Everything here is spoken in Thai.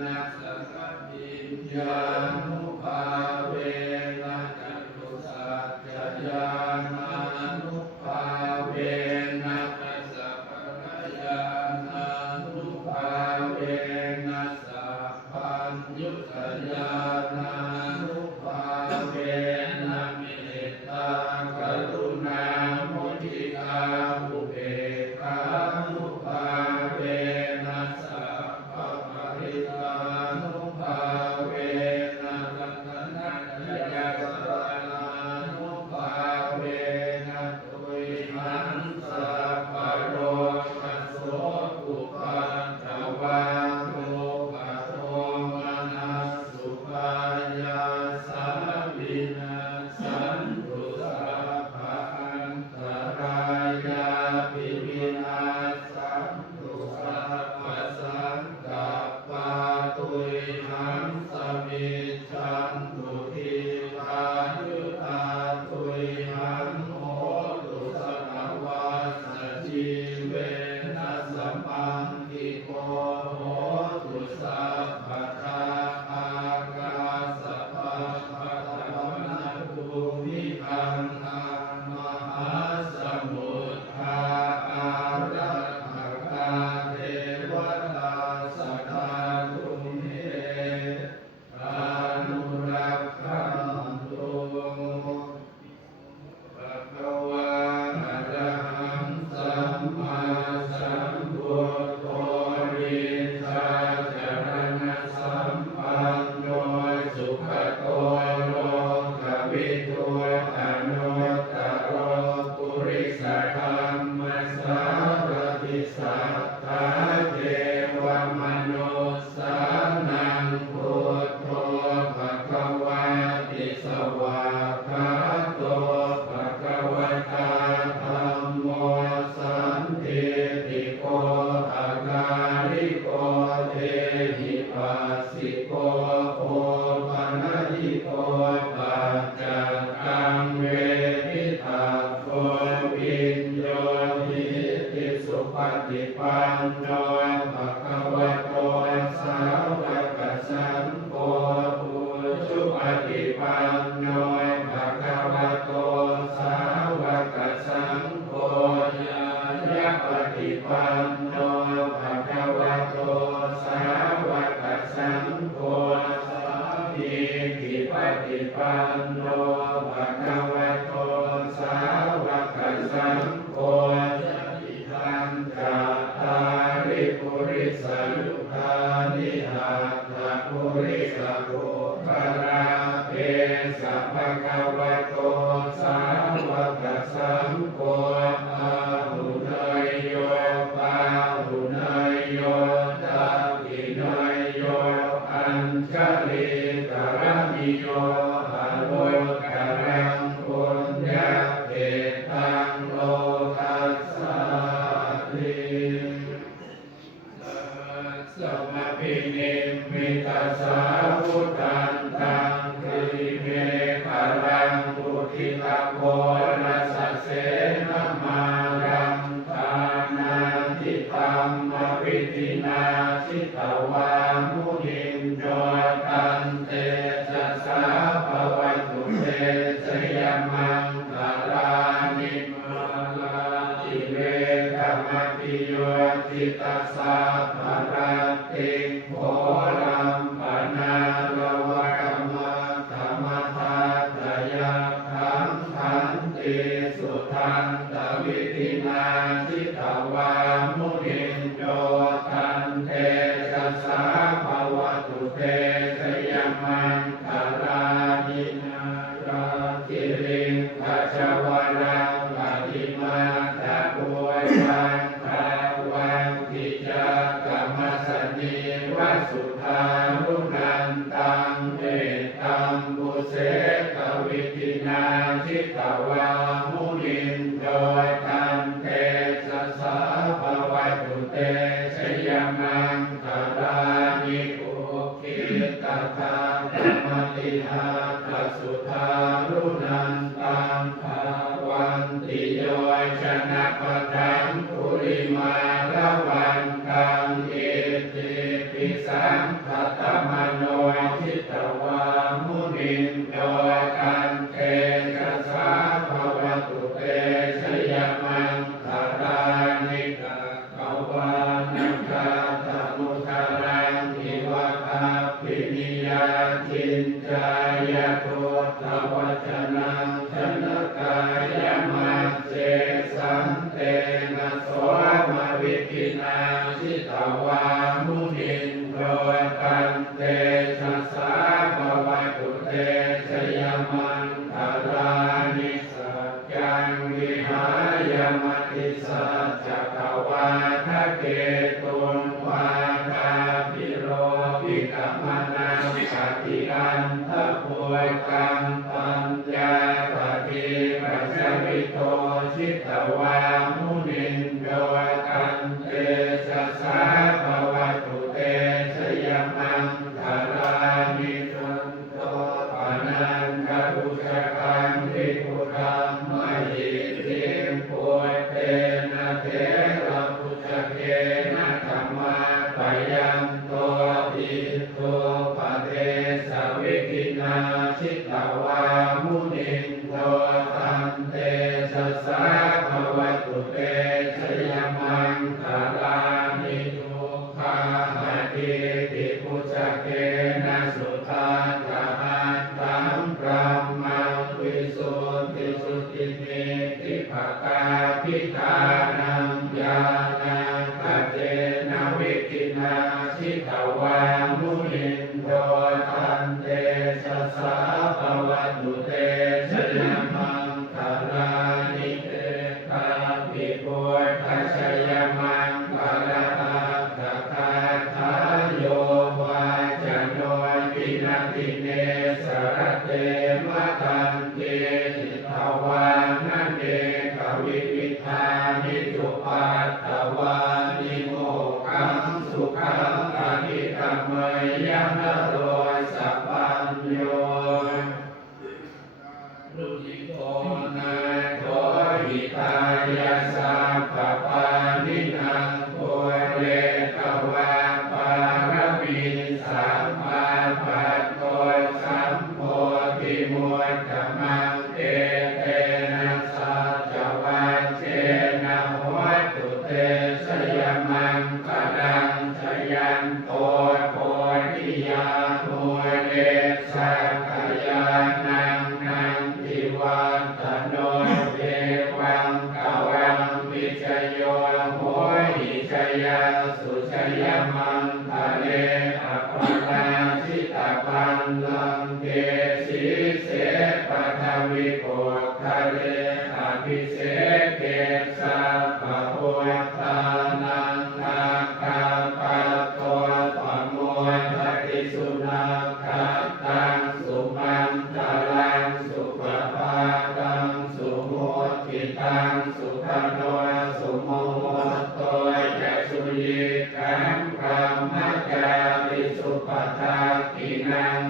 นะสัพพิญญานุภาเวนะจตุสัจจญาณานุภาเวนะปัสสะปะกายานานุภาเวนะสัพพัญญุตญาณานุภาเวนะมิหิตตากรุณามุทิตาอุเบกขานุภาเวนะสัพพะปริตานุภาเวนะรัตนัตยาสรณานุภาเวนะตุยหันสัพพะโรกัสโสปุปันตวาโรปะโทมานัสสุปายาสาวินาสันตุสัพพะอันตรายาปิวินาสันตุสัพพะสังกัปปะตุยหังสมิจฉันตุทิฏฐายุตาตุยหังโหตุสนวัสสจีเวนะสัมปันติโกโหตุสัพพะทาอากาสัพพะปะทวนาภูมิคันธามหาสมุทธาอารักขะเทวตาสัทธาตุเมอนุรักขันตุภะคะวะอะระหังสัมมาสัมพุทโธริชาจรณะสัมปันโนสุขโตโลกวิทูอนุตตโรปุริสธรรมสารติสัทธาเทวมนุสสานังพุทโธภะคะวะติสวากขาโตภะคะวะตาธัมโมสันทิติโกอาการิโกเทหิปัสสิโกโอปัญญิโกปัจจตังเวทิตาโกวิญโยหิติสุปฏิปันโนภะคะวะโตสาวกสังโฆปุถุปฏิปันโนภะคะวะโตสาวกสังโฆญาญาปฏิปันโนภะคะวะโตสาวกสังโฆสัพพิติปฏิปันโนภะคะวะโตสาวกสังโฆยะติทังจัตตาริปุริสยุคานิหัตถปุริสปุปราเภสัพพะคะวะโตสาวกสังโฆอาหุเนยโยปาหุเนยโยตักขิเนยโยอัญชลิกรณิโยอโลกรังปุญญเขตังโลกัสสาลิสมภินิมมิตสาวุตันตังคิเมฆรังปุถิตโกนัสเสนะมารังทานาทิตัมมวิตินาชิตวามุนินโยตันเตจะสาภวัตุเตชยมังคลานิมาลาติเวกมปิโยติตัสสะภรติโพลัมปนาลวะกมมะธรรมทัตตยะขังขันติสุทันตวิตินาทิตวามุนินโยตันเตจะสาภวตุเตชยมังคลานินาราคิริงขจวรังปฏิมาตะปุวังภาวังทิจากรรมสนิวัสสุทารุนันตังเมตตัมปุเสกวิตินาชิตวามุนินโยตันเตจะสาภวตุเตชยมังคลานิอุคิตตาธรรมติหาคัสสุทารุนันตังภาวันติโยชนะปะทังปุริมาละวันกังเอติปิ สังคตมโนทิตวามุนินโดยกันเตชะสาภวตุเตชยมังคารานิกะกวานังคาตมุทารังทิวะคาปินิยาจินจายะโตทวัจนังชนกายมัจเจสันเตนะโสมวิกินาชิตวามุนินโดยกันเตชะสาภวตุเตชยมังคารานิสัจจังวิหายมติสัจจกวาทะเกตุนวาทาภิโรภิกมนังปฏิอันทะโพกังปัญญาปฏิปัสสวิโตชิตวามุนินโดยกันเตชะสาภวตุเตชยมังคารานิทุนโตปานังคตุชะกังทิพุธัมมหิติมปุยเตนะเถระพุชเกนะธัมมาปยันโตอิโตปะเทสวิกินาชิตวามุนินโดตันเตชะสาภวตุเตชยมังคารานิทุกขาติติพุชเกนะสุทาตหันตังพระมังวิสุทธิสุติเมติภกาภิธานังญาณังปเจนะวิกินาชิตวามุนินโดตันเตชะสาภวตุเตชยมังคารานิเตกาภิปุถทะชยมังคาราภะคาทาโยวาจโนปินาติเนสรเตมะตันเตหิตวานะเนกวิวิธานิจุปัตตวานิโมกังสุขังอภิธรรมยนโรสัพพัญโยรุจิโกนาโทหิตายาสัพพปานินังโกเลกวาปารมีสัมมาปัตโตสัมโพธิมุตตมังเตเตนะสัจจวัจเจนะโหตุเตชยมังคดังชยันโตโพธิยาโมเดสักขยานังนันทิวันตโนเทวังกวังวิจโยโหหิชยาสุชยมังทะเลอปราชิตาปันลังเกสีเสปะทวิโกทะเลอภิเสเกสัพพะโพธานังนาคาปะโตปะโมทติสุนาคาตังสุมันตลังสุปปาตังสุโมทิตังสุขโนสุโมโตจะสุยิกังพรหมจาริสุปทากินัง